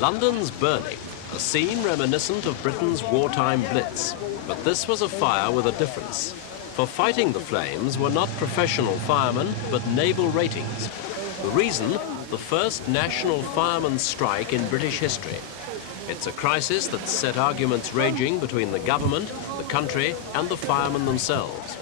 London's burning, a scene reminiscent of Britain's wartime blitz. But this was a fire with a difference. For fighting the flames were not professional firemen, but naval ratings. The reason? The first national firemen's strike in British history. It's a crisis that set arguments raging between the government, the country, and the firemen themselves.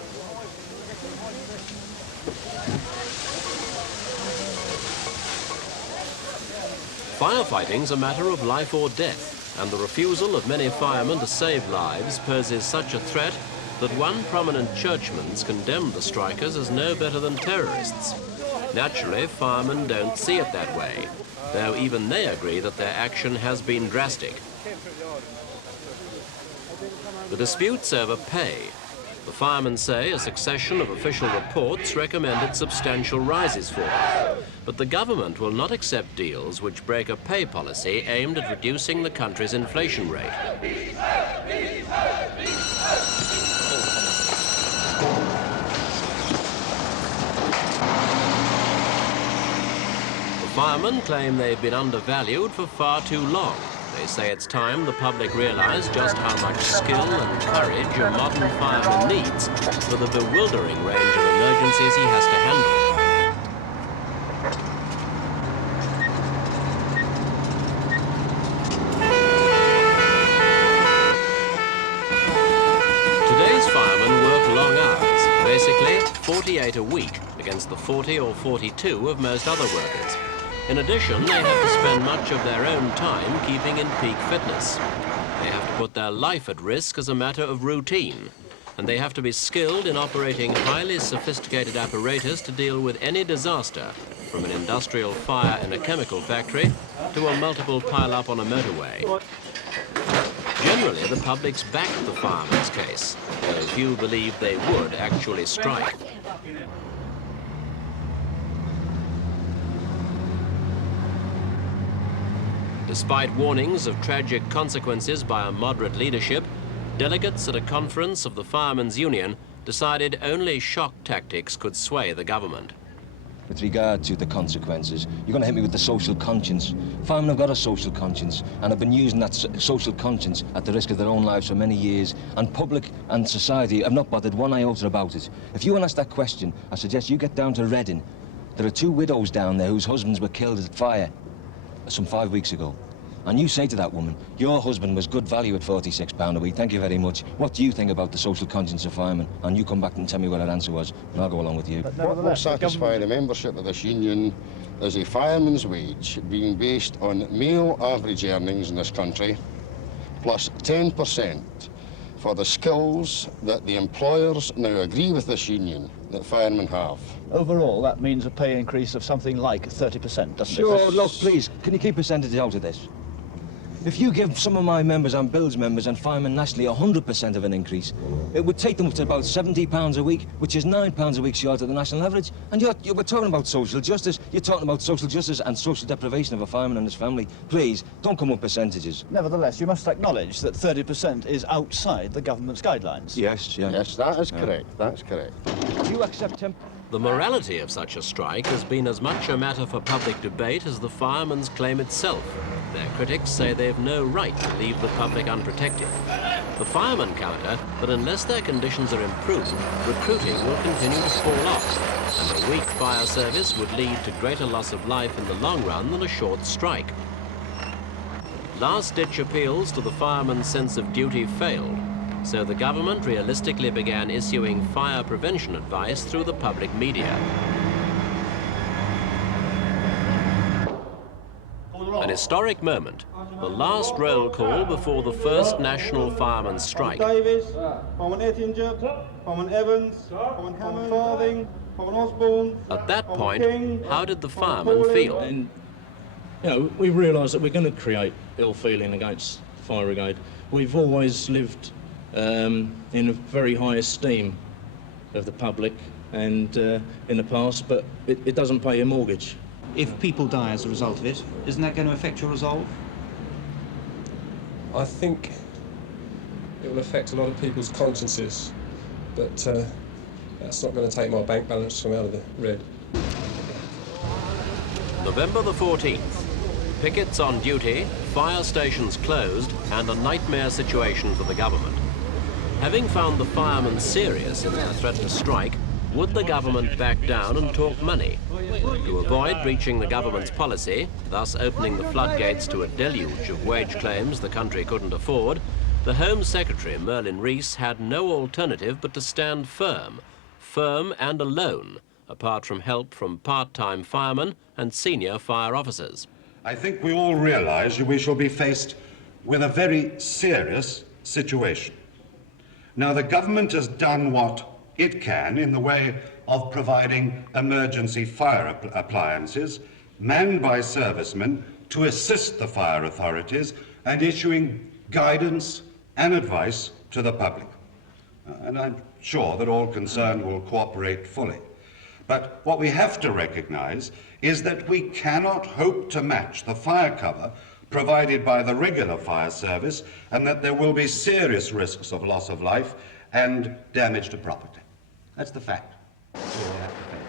Firefighting's a matter of life or death, and the refusal of many firemen to save lives poses such a threat that one prominent churchman's condemned the strikers as no better than terrorists. Naturally, firemen don't see it that way, though even they agree that their action has been drastic. The dispute's over pay. The firemen say a succession of official reports recommended substantial rises for them. But the government will not accept deals which break a pay policy aimed at reducing the country's inflation rate. The firemen claim they've been undervalued for far too long. They say it's time the public realize just how much skill and courage a modern fireman needs for the bewildering range of emergencies he has to handle. Today's firemen work long hours, basically 48 a week, against the 40 or 42 of most other workers. In addition, they have to spend much of their own time keeping in peak fitness. They have to put their life at risk as a matter of routine, and they have to be skilled in operating highly sophisticated apparatus to deal with any disaster, from an industrial fire in a chemical factory to a multiple pile-up on a motorway. Generally, the public's backed the firemen's case, though few believe they would actually strike. Despite warnings of tragic consequences by a moderate leadership, delegates at a conference of the Firemen's Union decided only shock tactics could sway the government. With regard to the consequences, you're going to hit me with the social conscience. Firemen have got a social conscience, and have been using that social conscience at the risk of their own lives for many years, and public and society have not bothered one iota about it. If you want to ask that question, I suggest you get down to Reading. There are 2 widows down there whose husbands were killed at fire some 5 weeks ago. And you say to that woman, your husband was good value at £46 a week, thank you very much. What do you think about the social conscience of firemen? And you come back and tell me what her answer was, and I'll go along with you. What will satisfy the membership of this union is a fireman's wage being based on male average earnings in this country, plus 10% for the skills that the employers now agree with this union that firemen have. Overall, that means a pay increase of something like 30%, doesn't it? Sure, look, please, can you keep percentages out of this? If you give some of my members and Bill's members and firemen nationally 100% of an increase, it would take them up to about £70 a week, which is £9 a week short of the national average. And we're talking about social justice. You're talking about social justice and social deprivation of a fireman and his family. Please, don't come with percentages. Nevertheless, you must acknowledge that 30% is outside the government's guidelines. Yes, yeah. Yes, that is correct. That's correct. Do you accept him? The morality of such a strike has been as much a matter for public debate as the firemen's claim itself. Their critics say they have no right to leave the public unprotected. The firemen counter that unless their conditions are improved, recruiting will continue to fall off, and a weak fire service would lead to greater loss of life in the long run than a short strike. Last-ditch appeals to the firemen's sense of duty failed, so the government realistically began issuing fire prevention advice through the public media. An historic moment, the last roll call before the first national firemen's strike. Davis, Fireman Ettinger, Fireman Evans, Fireman Farthing, Fireman Osborne. At that point, how did the firemen feel? And, you know, we realised that we're going to create ill feeling against the fire brigade. We've always lived in a very high esteem of the public and in the past, but it doesn't pay a mortgage. If people die as a result of it, isn't that going to affect your resolve? I think it will affect a lot of people's consciences, but that's not going to take my bank balance from out of the red. November the 14th. Pickets on duty, fire stations closed, and a nightmare situation for the government. Having found the firemen serious in their threat to strike, would the government back down and talk money? To avoid breaching the government's policy, thus opening the floodgates to a deluge of wage claims the country couldn't afford, the Home Secretary, Merlin Rees, had no alternative but to stand firm and alone, apart from help from part-time firemen and senior fire officers. I think we all realise we shall be faced with a very serious situation. Now, the government has done what it can in the way of providing emergency fire appliances manned by servicemen to assist the fire authorities and issuing guidance and advice to the public. And I'm sure that all concerned will cooperate fully. But what we have to recognise is that we cannot hope to match the fire cover provided by the regular fire service, and that there will be serious risks of loss of life and damage to property. That's the fact.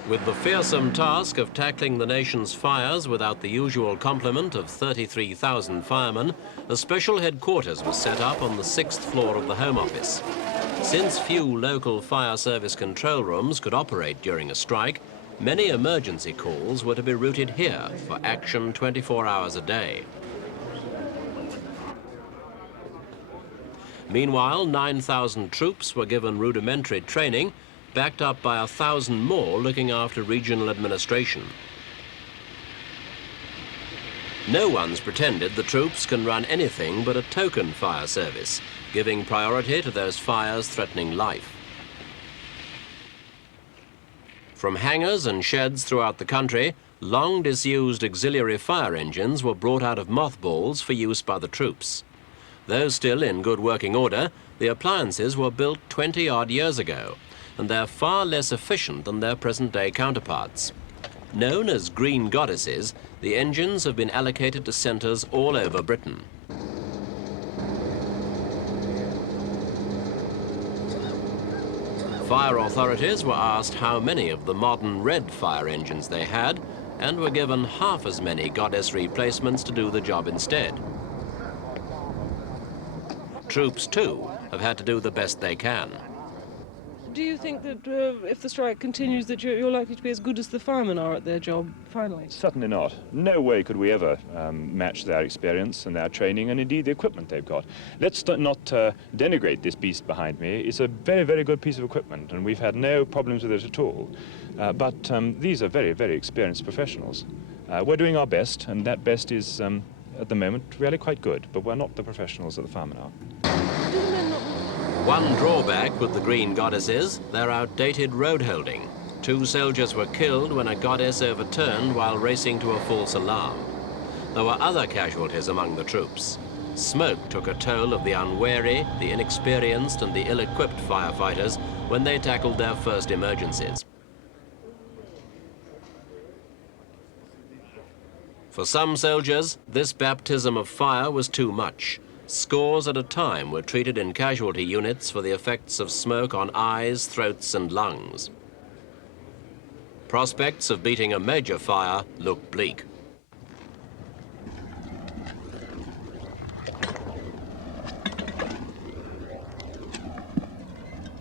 With the fearsome task of tackling the nation's fires without the usual complement of 33,000 firemen, a special headquarters was set up on the 6th floor of the Home Office. Since few local fire service control rooms could operate during a strike, many emergency calls were to be routed here for action 24 hours a day. Meanwhile, 9,000 troops were given rudimentary training, backed up by 1,000 more looking after regional administration. No one's pretended the troops can run anything but a token fire service, giving priority to those fires threatening life. From hangars and sheds throughout the country, long disused auxiliary fire engines were brought out of mothballs for use by the troops. Though still in good working order, the appliances were built 20-odd years ago, and they're far less efficient than their present-day counterparts. Known as green goddesses, the engines have been allocated to centres all over Britain. Fire authorities were asked how many of the modern red fire engines they had, and were given half as many goddess replacements to do the job instead. Troops, too, have had to do the best they can. Do you think that if the strike continues that you're likely to be as good as the firemen are at their job, finally? Certainly not. No way could we ever match their experience and their training and indeed the equipment they've got. Let's not denigrate this beast behind me. It's a very, very good piece of equipment and we've had no problems with it at all. But these are very, very experienced professionals. We're doing our best, and that best is at the moment really quite good, but we're not the professionals that the firemen are. One drawback with the green goddesses, their outdated road holding. 2 soldiers were killed when a goddess overturned while racing to a false alarm. There were other casualties among the troops. Smoke took a toll of the unwary, the inexperienced and the ill-equipped firefighters when they tackled their first emergencies. For some soldiers, this baptism of fire was too much. Scores at a time were treated in casualty units for the effects of smoke on eyes, throats and lungs. Prospects of beating a major fire looked bleak.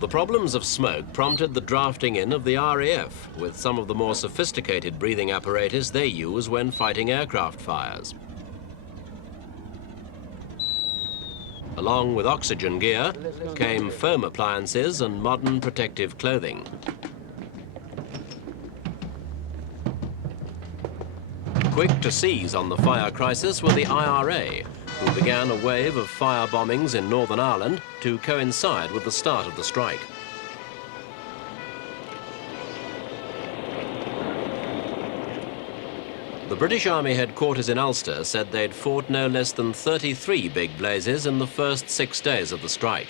The problems of smoke prompted the drafting in of the RAF with some of the more sophisticated breathing apparatus they use when fighting aircraft fires. Along with oxygen gear came foam appliances and modern protective clothing. Quick to seize on the fire crisis were the IRA, who began a wave of fire bombings in Northern Ireland to coincide with the start of the strike. The British Army headquarters in Ulster said they'd fought no less than 33 big blazes in the first 6 days of the strike.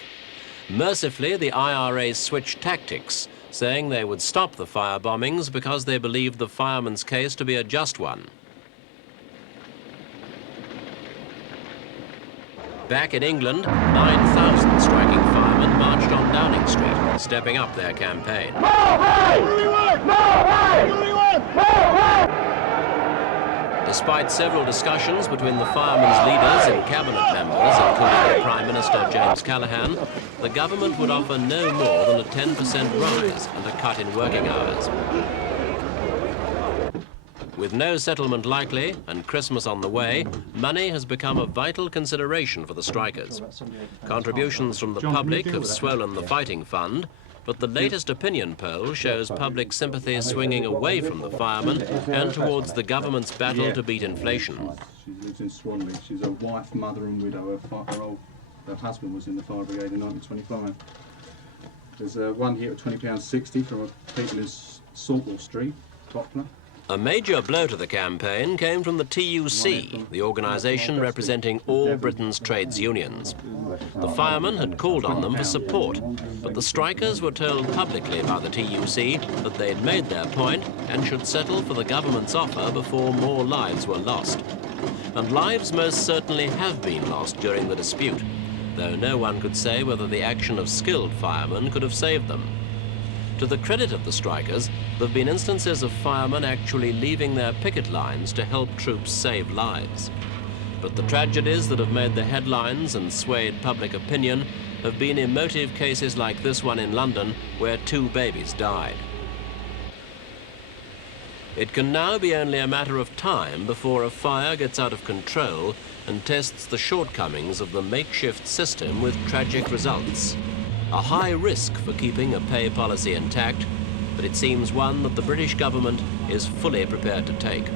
Mercifully, the IRA switched tactics, saying they would stop the fire bombings because they believed the firemen's case to be a just one. Back in England, 9,000 striking firemen marched on Downing Street, stepping up their campaign. Despite several discussions between the firemen's leaders and cabinet members, including the Prime Minister James Callaghan, the government would offer no more than a 10% rise and a cut in working hours. With no settlement likely and Christmas on the way, money has become a vital consideration for the strikers. Contributions from the public have swollen the fighting fund, but the latest opinion poll shows public sympathy swinging away from the firemen and towards the government's battle to beat inflation. She lives in Swanley. She's a wife, mother and widow. Her husband was in the fire brigade in 1925. There's one here at £20.60 from people in Saltwell Street, Poplar. A major blow to the campaign came from the TUC, the organisation representing all Britain's trades unions. The firemen had called on them for support, but the strikers were told publicly by the TUC that they'd made their point and should settle for the government's offer before more lives were lost. And lives most certainly have been lost during the dispute, though no one could say whether the action of skilled firemen could have saved them. To the credit of the strikers, there have been instances of firemen actually leaving their picket lines to help troops save lives. But the tragedies that have made the headlines and swayed public opinion have been emotive cases like this one in London, where 2 babies died. It can now be only a matter of time before a fire gets out of control and tests the shortcomings of the makeshift system with tragic results. A high risk for keeping a pay policy intact, but it seems one that the British government is fully prepared to take.